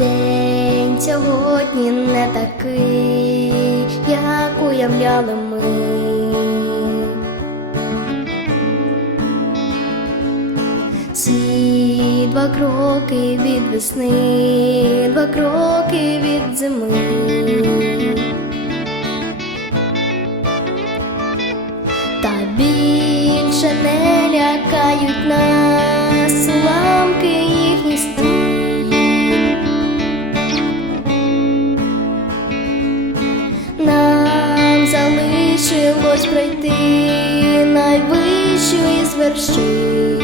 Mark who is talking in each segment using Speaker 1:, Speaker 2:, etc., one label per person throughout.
Speaker 1: День сьогодні не такий, як уявляли ми. Ці два кроки від весни, два кроки від зими. Та більше не лякають нас Нам залишилось пройти найвищу із вершин.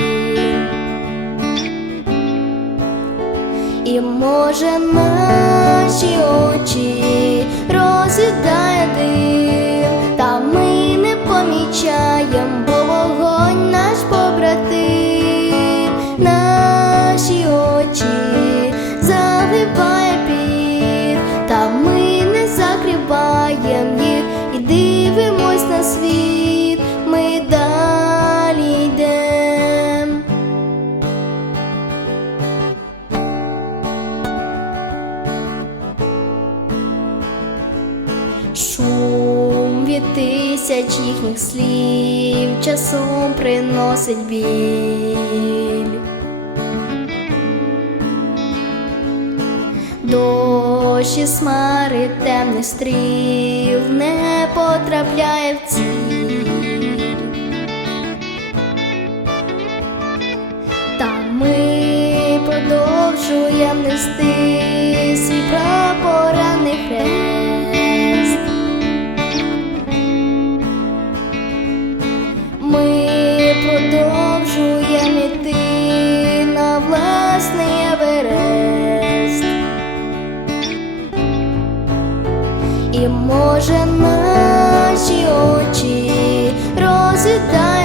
Speaker 1: І може наші очі роз'їдає дим, та ми не помічаєм, бо вогонь наш побратим, наші очі заливає Шум від тисяч їхніх слів часом приносить біль. Дощ із хмари темних стріл не потрапляє в ціль. Та ми продовжуємо нести свій прапораний хрест. Ти на власний Еверест. І може наші очі розітають